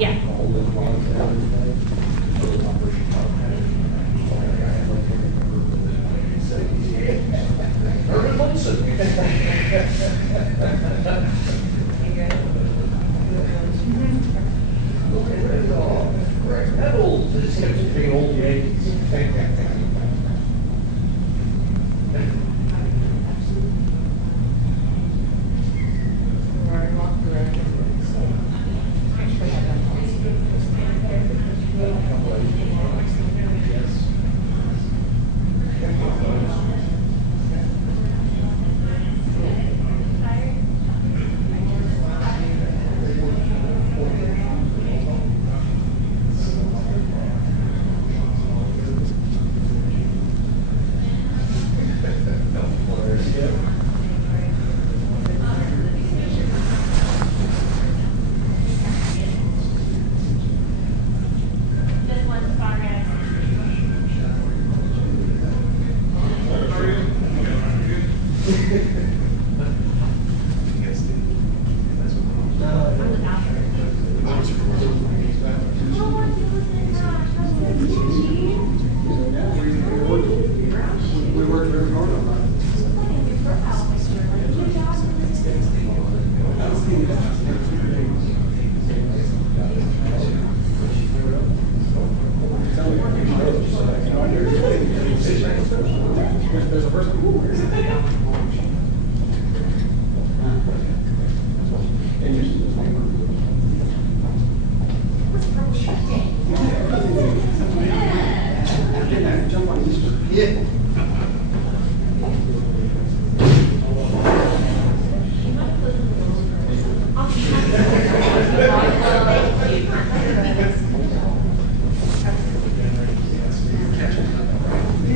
Yeah.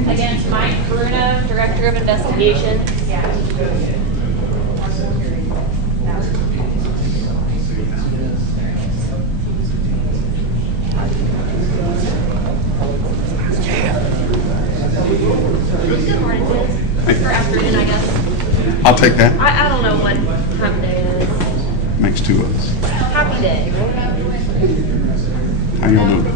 Against Mike Bruno, Director of Investigation. Good morning, Liz. Or afternoon, I guess. I'll take that. I don't know what time of day it is. Makes two of us. Happy day. How y'all doing?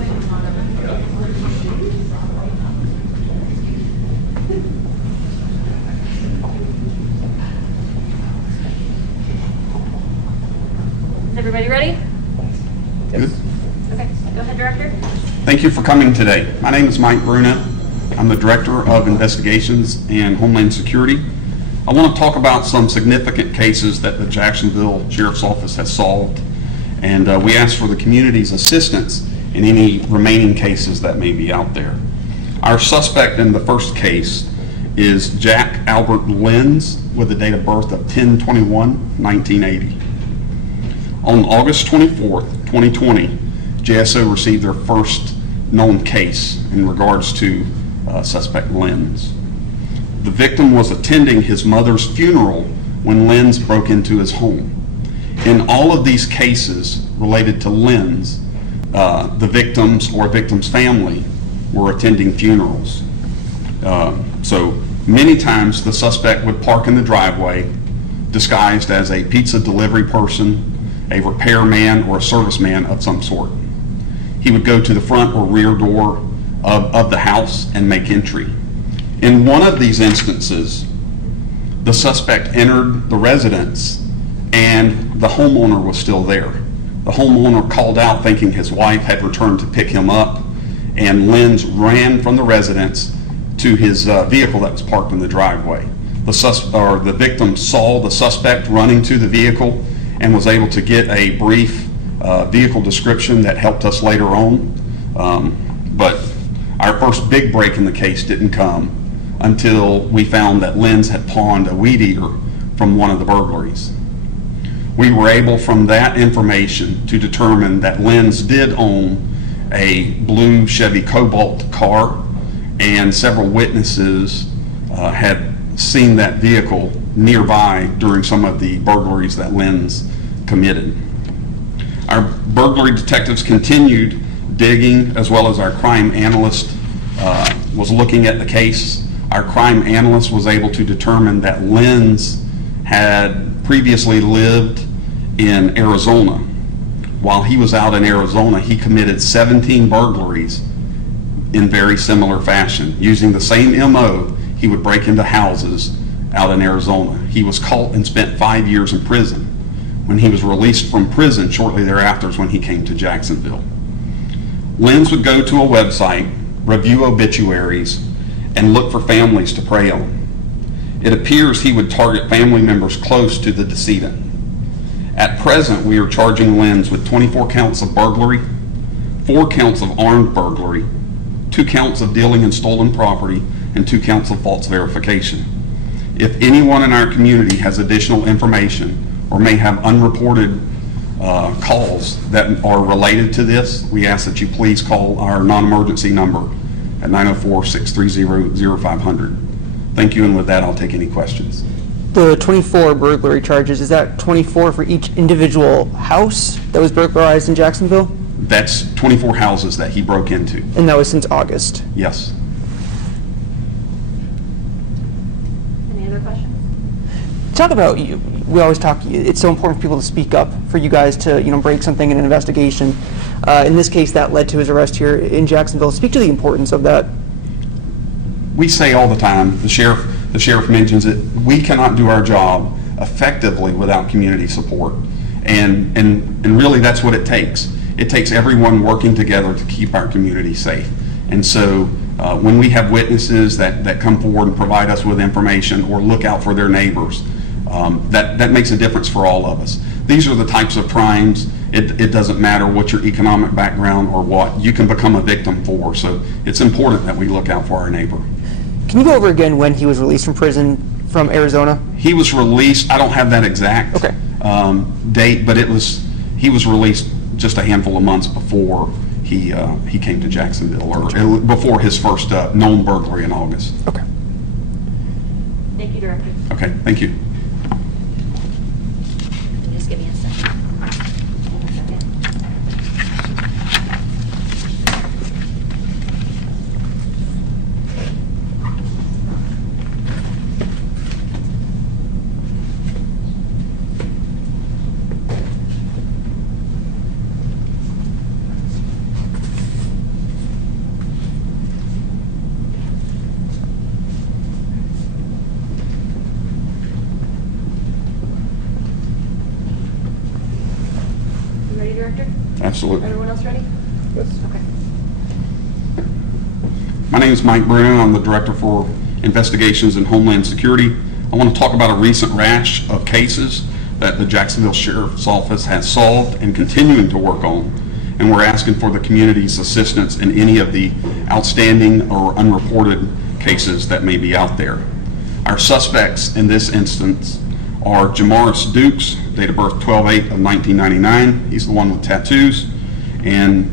Is everybody ready? Good. Okay, go ahead, Director. Thank you for coming today. My name is Mike Bruno. I'm the Director of Investigations and Homeland Security. I want to talk about some significant cases that the Jacksonville Sheriff's Office has solved, and we ask for the community's assistance in any remaining cases that may be out there. Our suspect in the first case is Jack Albert Lenz with a date of birth of 10/21/1980. On August 24th, 2020, JSO received their first known case in regards to suspect Lenz. The victim was attending his mother's funeral when Lenz broke into his home. In all of these cases related to Lenz, the victims or victim's family were attending funerals. So many times the suspect would park in the driveway disguised as a pizza delivery person, a repairman, or a serviceman of some sort. He would go to the front or rear door of the house and make entry. In one of these instances, the suspect entered the residence and the homeowner was still there. The homeowner called out thinking his wife had returned to pick him up, and Lenz ran from the residence to his vehicle that was parked in the driveway. The victim saw the suspect running to the vehicle and was able to get a brief vehicle description that helped us later on. But our first big break in the case didn't come until we found that Lenz had pawned a weed eater from one of the burglaries. We were able from that information to determine that Lenz did own a blue Chevy Cobalt car, and several witnesses had seen that vehicle nearby during some of the burglaries that Lenz committed. Our burglary detectives continued digging, as well as our crime analyst was looking at the case. Our crime analyst was able to determine that Lenz had previously lived in Arizona. while he was out in Arizona, he committed 17 burglaries in very similar fashion. Using the same MO, he would break into houses out in Arizona. He was caught and spent 5 years in prison. When he was released from prison shortly thereafter is when he came to Jacksonville. Lenz would go to a website, review obituaries, and look for families to prey on. It appears he would target family members close to the decedent. At present, we are charging Lenz with 24 counts of burglary, 4 counts of armed burglary, 2 counts of dealing in stolen property, and 2 counts of false verification. If anyone in our community has additional information or may have unreported calls that are related to this, we ask that you please call our non-emergency number at 904-630-0500. Thank you, and with that, I'll take any questions. The 24 burglary charges, is that 24 for each individual house that was burglarized in Jacksonville? That's 24 houses that he broke into. And that was since August? Yes. Any other questions? Talk about, we always talk, it's so important for people to speak up, for you guys to, break something in an investigation. In this case, that led to his arrest here in Jacksonville. Speak to the importance of that. We say all the time, the sheriff mentions it, we cannot do our job effectively without community support. And really that's what it takes. It takes everyone working together to keep our community safe. And so when we have witnesses that come forward and provide us with information or look out for their neighbors, that makes a difference for all of us. These are the types of crimes, it doesn't matter what your economic background or what you can become a victim for. So it's important that we look out for our neighbor. Can you go over again when he was released from prison from Arizona? He was released, I don't have that exact date, but he was released just a handful of months before he came to Jacksonville, or before his first known burglary in August. Okay. Thank you, Director. Okay, thank you. Just give me a second. Ready, Director? Absolutely. Everyone else ready? Yes. Okay. My name is Mike Bruno. I'm the Director for Investigations and Homeland Security. I want to talk about a recent rash of cases that the Jacksonville Sheriff's Office has solved and continuing to work on, and we're asking for the community's assistance in any of the outstanding or unreported cases that may be out there. Our suspects in this instance are Jamaris Dukes, date of birth 12/8 of 1999. He's the one with tattoos. And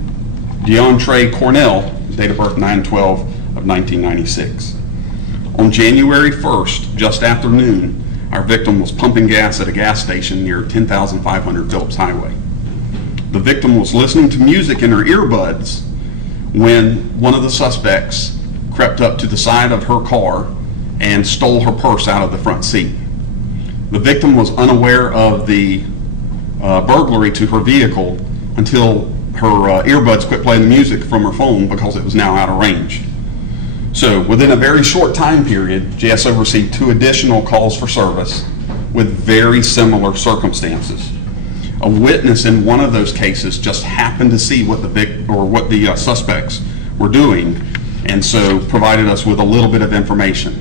DeAndre Cornell, date of birth 9/12 of 1996. On January 1st, just after noon, our victim was pumping gas at a gas station near 10,500 Phillips Highway. The victim was listening to music in her earbuds when one of the suspects crept up to the side of her car and stole her purse out of the front seat. The victim was unaware of the burglary to her vehicle until her earbuds quit playing the music from her phone because it was now out of range. So within a very short time period, JSO received 2 additional calls for service with very similar circumstances. A witness in one of those cases just happened to see what the suspects were doing, and so provided us with a little bit of information.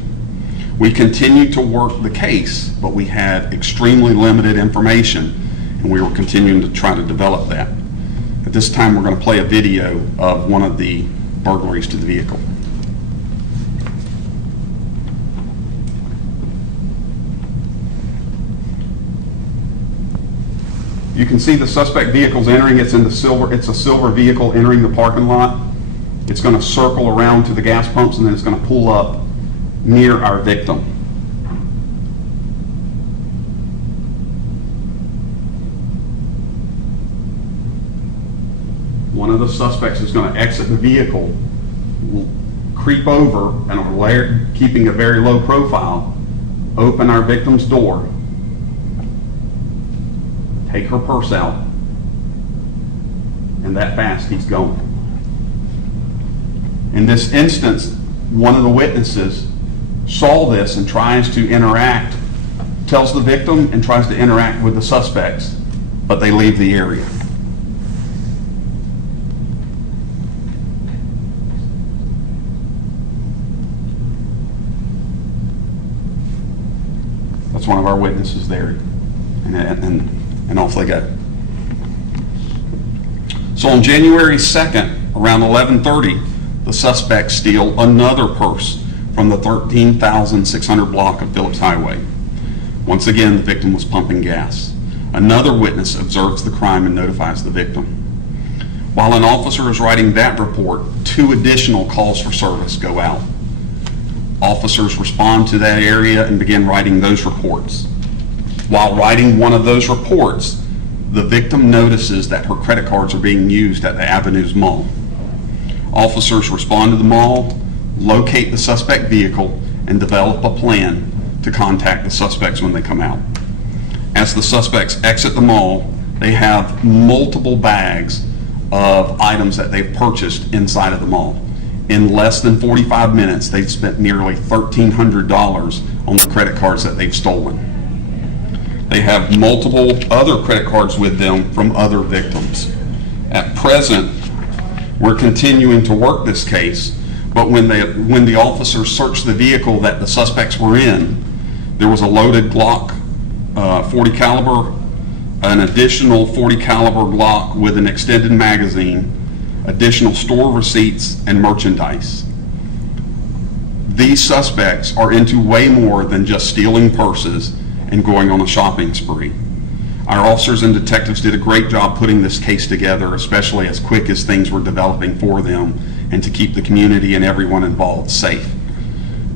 We continued to work the case, but we had extremely limited information, and we were continuing to try to develop that. At this time, we're going to play a video of one of the burglaries to the vehicle. You can see the suspect vehicle's entering. It's a silver vehicle entering the parking lot. It's going to circle around to the gas pumps, and then it's going to pull up near our victim. One of the suspects is going to exit the vehicle, creep over, and keeping a very low profile, open our victim's door, take her purse out, and that fast he's going. In this instance, one of the witnesses saw this and tries to interact, tells the victim and tries to interact with the suspects, but they leave the area. That's one of our witnesses there, and off they go. So on January 2nd, around 11:30, the suspects steal another purse from the 13,600 block of Phillips Highway. Once again, the victim was pumping gas. Another witness observes the crime and notifies the victim. While an officer is writing that report, 2 additional calls for service go out. Officers respond to that area and begin writing those reports. While writing one of those reports, the victim notices that her credit cards are being used at the Avenues Mall. Officers respond to the mall, locate the suspect vehicle, and develop a plan to contact the suspects when they come out. As the suspects exit the mall, they have multiple bags of items that they've purchased inside of the mall. In less than 45 minutes, they've spent nearly $1,300 on the credit cards that they've stolen. They have multiple other credit cards with them from other victims. At present, we're continuing to work this case, but when the officers searched the vehicle that the suspects were in, there was a loaded Glock 40 caliber, an additional 40 caliber Glock with an extended magazine, additional store receipts, and merchandise. These suspects are into way more than just stealing purses and going on a shopping spree. Our officers and detectives did a great job putting this case together, especially as quick as things were developing for them, and to keep the community and everyone involved safe.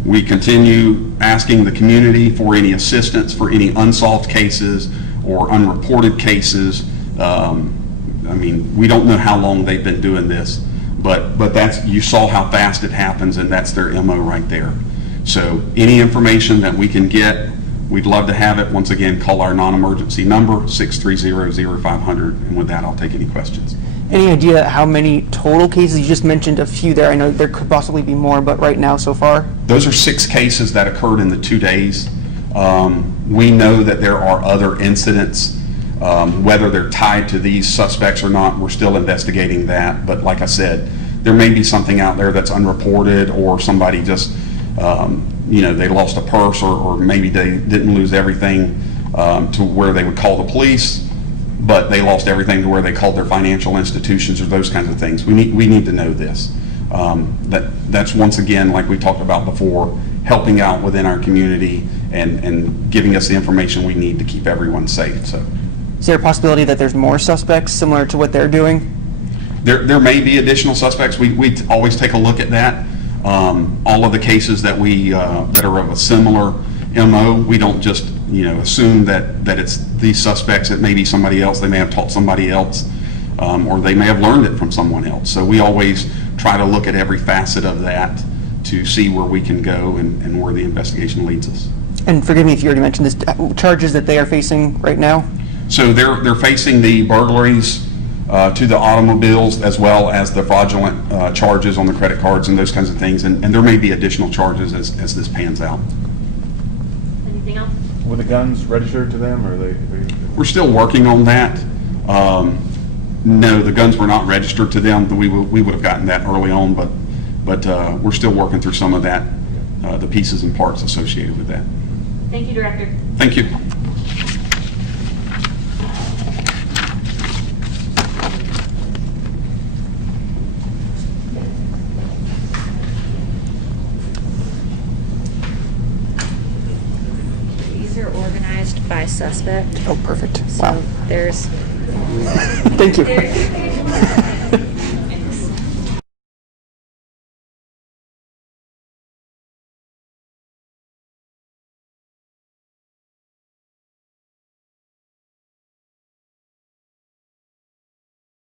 We continue asking the community for any assistance for any unsolved cases or unreported cases. We don't know how long they've been doing this, but that's, you saw how fast it happens, and that's their MO right there. So any information that we can get, we'd love to have it. Once again, call our non-emergency number, 630-0500, and with that, I'll take any questions. Any idea how many total cases? You just mentioned a few there. I know there could possibly be more, but right now so far? Those are 6 cases that occurred in the 2 days. We know that there are other incidents. Whether they're tied to these suspects or not, we're still investigating that. But like I said, there may be something out there that's unreported, or somebody just, they lost a purse, or maybe they didn't lose everything to where they would call the police, but they lost everything to where they called their financial institutions, or those kinds of things. We need to know this. That's once again, like we talked about before, helping out within our community and giving us the information we need to keep everyone safe. So, is there a possibility that there's more suspects similar to what they're doing? There may be additional suspects. We always take a look at that. All of the cases that that are of a similar MO, we don't just assume that it's these suspects. It may be somebody else. They may have taught somebody else, or they may have learned it from someone else. So we always try to look at every facet of that to see where we can go and where the investigation leads us. And forgive me if you already mentioned this, charges that they are facing right now? So they're facing the burglaries to the automobiles, as well as the fraudulent charges on the credit cards and those kinds of things. And there may be additional charges as this pans out. Anything else? Were the guns registered to them, or are they? We're still working on that. No, the guns were not registered to them. We would have gotten that early on, but we're still working through some of that, the pieces and parts associated with that. Thank you, Director. Thank you. These are organized by suspect. Oh, perfect. So Wow. there's Thank you. there's